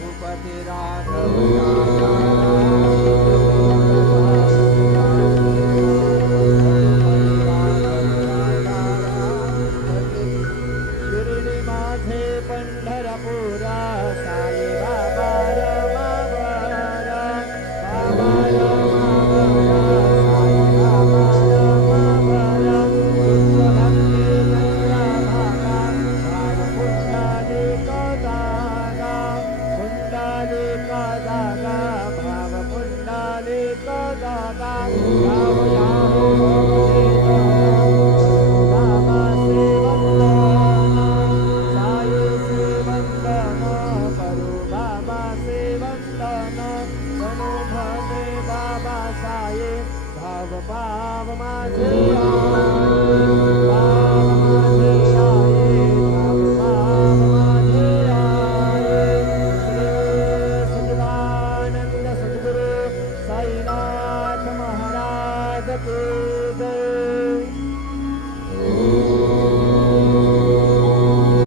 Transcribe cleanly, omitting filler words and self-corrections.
रघुपति राघव शिर्डी माझे पंढरपुरा साई बाबा रमावर बाबा रमावर साई बाबा रमावर भक्ती गंगा भागा भाव पुंडलिक दागा पुंडलिक दागा भाव पुंडलिक दागा याव याव बाबा सेवंदन साई सेवंदन करू बाबा सेवंदन तनु भजे बाबा साई भाव भाव माझे